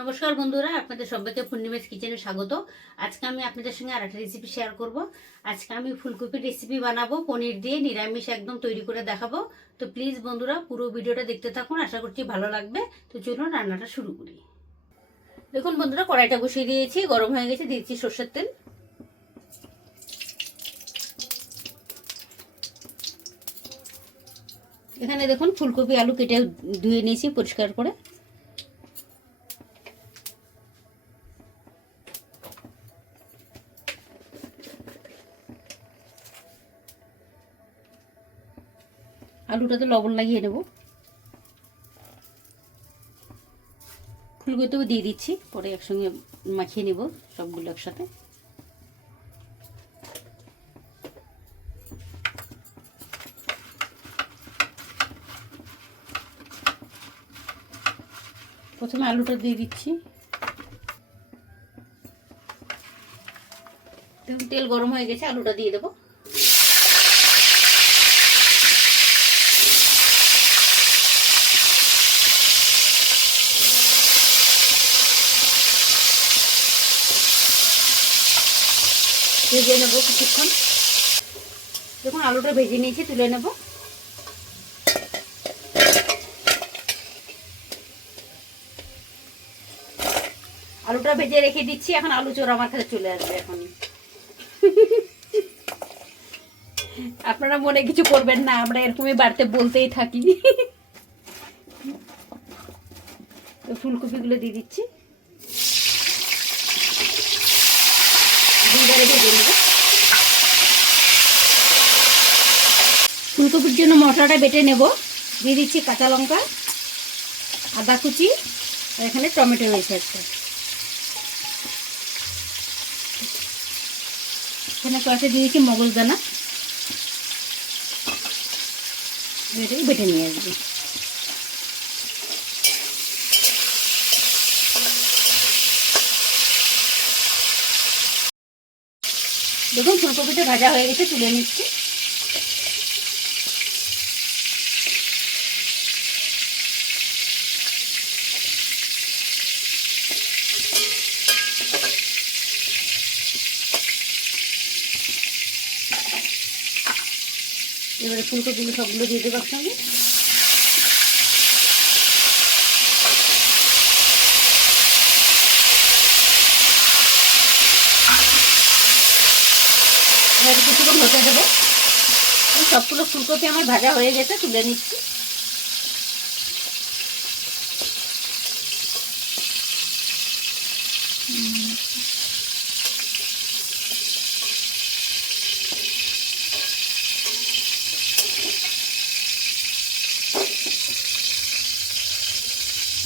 নমস্কার বন্ধুরা, আপনাদের সবাইকে পূর্ণিমাস কিচেনে স্বাগত। আজকে আমি আপনাদের সঙ্গে আরেকটা রেসিপি শেয়ার করব। আজকে আমি ফুলকপির রেসিপি বানাবো, পনির দিয়ে নিরামিষ একদম তৈরি করে দেখাবো। তো প্লিজ বন্ধুরা পুরো ভিডিওটা দেখতে থাকুন, আশা করছি ভালো লাগবে। তো চলুন রান্নাটা শুরু করি। দেখুন বন্ধুরা, কড়াইটা বসিয়ে দিয়েছি, গরম হয়ে গেছে, দিচ্ছি সর্ষের তেল। এখানে দেখুন ফুলকপি আলু কেটে ধুয়ে নিয়েছি পরিষ্কার করে। আলুটাতে লবণ লাগিয়ে নেব, ফুলকপিও দিয়ে দিচ্ছি, পরে একসঙ্গে মাখিয়ে নেব সবগুলো একসাথে। প্রথমে আলুটা দিয়ে দিচ্ছি, দেখুন তেল গরম হয়ে গেছে, আলুটা দিয়ে দেবো। ভেজে নেবো কিছুক্ষণ। দেখুন আলুটা ভেজে নিয়েছি, তুলে নেব। আলুটা ভেজে রেখে দিচ্ছি, এখন আলু চোর আমার কাছে চলে আসবে এখনই। আপনারা মনে কিছু করবেন না, আমরা এরকমই বাড়িতে বলতেই থাকি। তো ফুলকপিগুলো দিয়ে দিচ্ছি, দুইবারে ভেজে নেব। ফুলকপির জন্য মশলাটা বেটে নেব। দিয়ে দিচ্ছি কাঁচা লঙ্কা, আদা কুচি, আর এখানে টমেটো রয়েছে একটা। এখানে কয়েকটা দিয়ে দিচ্ছি মগজদানা, এটাকে বেটে নিয়ে আসবো। দেখুন ফুলকপিটা ভাজা হয়ে গেছে, তুলে নিচ্ছি। এবারে ফুলকপিগুলো সবগুলো দিয়ে দেবো একসঙ্গে। এবারে কিছুক্ষণ হতে দেবো। সবগুলো ফুলকপি আমার ভাজা হয়ে গেছে, তুলে নিচ্ছি।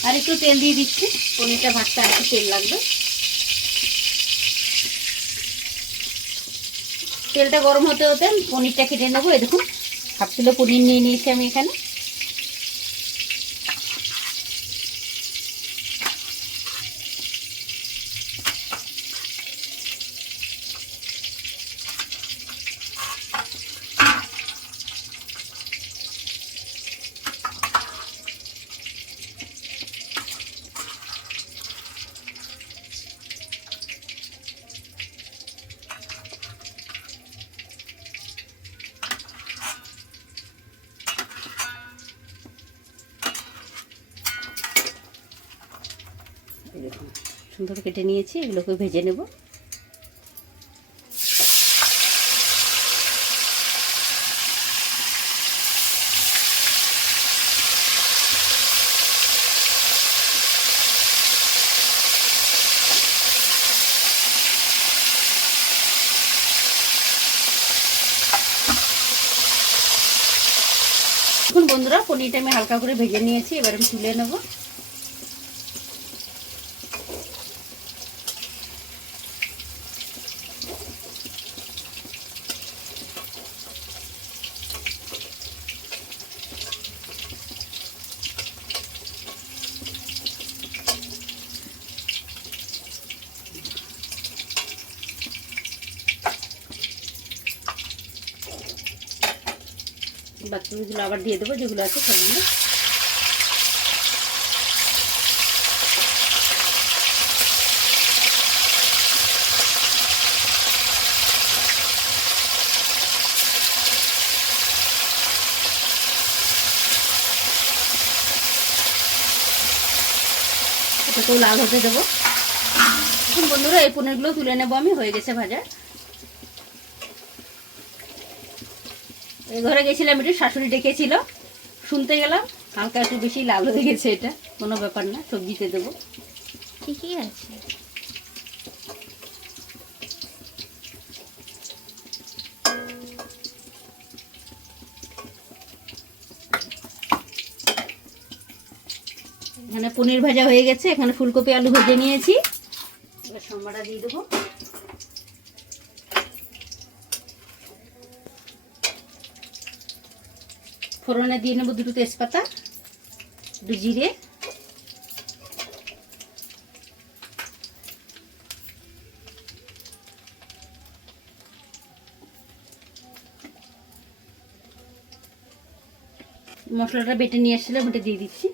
আর একটু তেল দিয়ে দিচ্ছি, পনিরটা ভাজতে আর একটু তেল লাগবে। তেলটা গরম হতে হতে পনিরটা কেটে নেবো। এই দেখুন হাফ কিলো পনির নিয়ে নিয়েছি আমি এখানে। দেখুন সুন্দর কেটে নিয়েছি, এগুলোকে ভেজে নেব। দেখুন বন্ধুরা, পনিরটা আমি হালকা করে ভেজে নিয়েছি, এবার আমি তুলে নেব। বাকিগুলো আবার দিয়ে দেবো, যেগুলো আছে সবগুলো। এটাকেও লাল হতে দেবো। এখন বন্ধুরা এই পনিরগুলো তুলে নেবো আমি, হয়ে গেছে ভাজা। এই ঘরে গেছিলাম, একটু শাশুড়ি ডেকেছিল, শুনতে গেলাম, হালকা একটু বেশি লাল হয়ে গেছে। এটা কোনো ব্যাপার না, সবজিতে দেবো, ঠিকই আছে। এখানে পনির ভাজা হয়ে গেছে, এখানে ফুলকপি আলু ভেজে নিয়েছি। এবার সম্বারটা দিয়ে দেবো। ফোড়নে দিয়ে নেবো 2টো তেজপাতা, 2 জিরে, মশলাটা বেটে নিয়ে আসলে ওটা দিয়ে দিচ্ছি।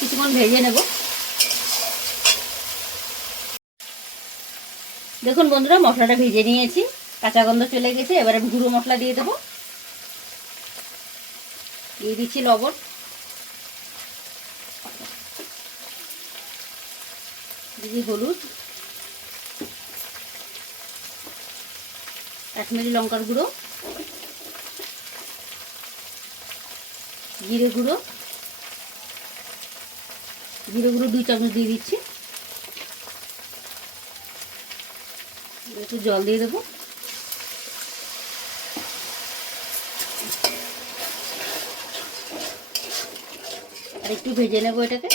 কিছুক্ষণ ভেজে নেব। দেখুন বন্ধুরা, মশলাটা ভেজে নিয়েছি, কাঁচা গন্ধ চলে গেছে। এবার আমি গুঁড়ো মশলা দিয়ে দেবো। দিয়ে দিচ্ছি লবণ, দিচ্ছি হলুদ, কাশ্মীরি লঙ্কার গুঁড়ো, জিরে গুঁড়ো 2 চামচ দিয়ে দিচ্ছি। একটু জল দিয়ে দেবো। আর একটু ভেজে নেবো এটাকে।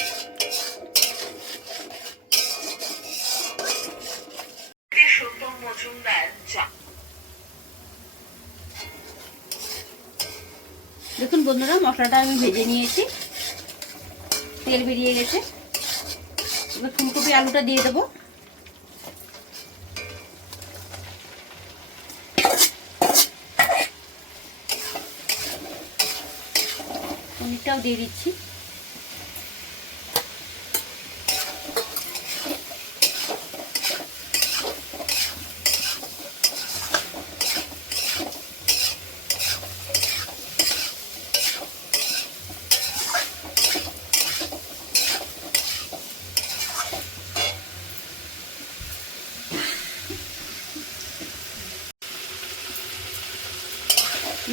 দেখুন বন্ধুরা, মশলাটা আমি ভেজে নিয়েছি, তেল বেরিয়ে গেছে। এবার ফুলকপি আলুটা দিয়ে দেবো। পনিরটাও দিয়ে দিচ্ছি।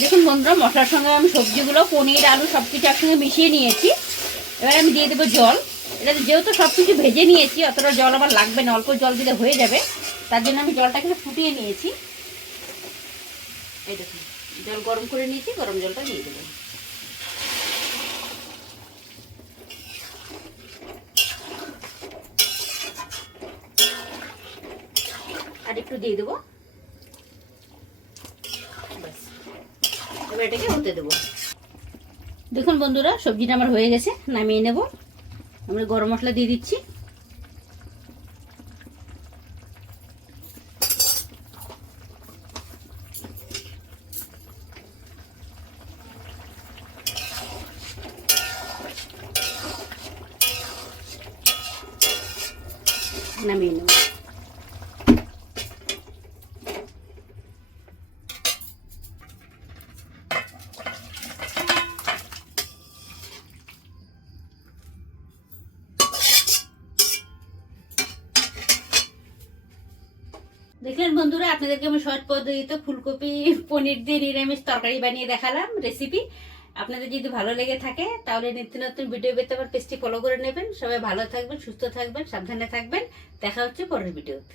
দেখুন বন্ধুরা, মশলার সঙ্গে আমি সবজিগুলো, পনির আলু সব কিছু একসঙ্গে মিশিয়ে নিয়েছি। এবার আমি দিয়ে দেবো জল। এটা যেহেতু সব কিছু ভেজে নিয়েছি, অতটা জল আমার লাগবে না, অল্প জল দিলে হয়ে যাবে। তার জন্য আমি জলটা কিন্তু ফুটিয়ে নিয়েছি। এই দেখুন, জল গরম করে নিয়েছি, গরম জলটা দিয়ে দেবো। আর একটু দিয়ে দেবো, এবার এটাকে হতে দেবো। দেখুন বন্ধুরা, সবজিটা আমার হয়ে গেছে, নামিয়ে নেব। আমরা গরম মশলা দিয়ে দিচ্ছি। নামিয়ে নেব। দেখলেন বন্ধুরা, আপনাদেরকে আমি সহজ পদ্ধতিতে ফুলকপি পনির দিয়ে নিরামিষ তরকারি বানিয়ে দেখালাম রেসিপি। আপনাদের যদি ভালো লেগে থাকে তাহলে নিত্য নতুন ভিডিও পেতে আমার পেজটি ফলো করে নেবেন। সবাই ভালো থাকবেন, সুস্থ থাকবেন, সাবধানে থাকবেন। দেখা হচ্ছে পরের ভিডিওতে।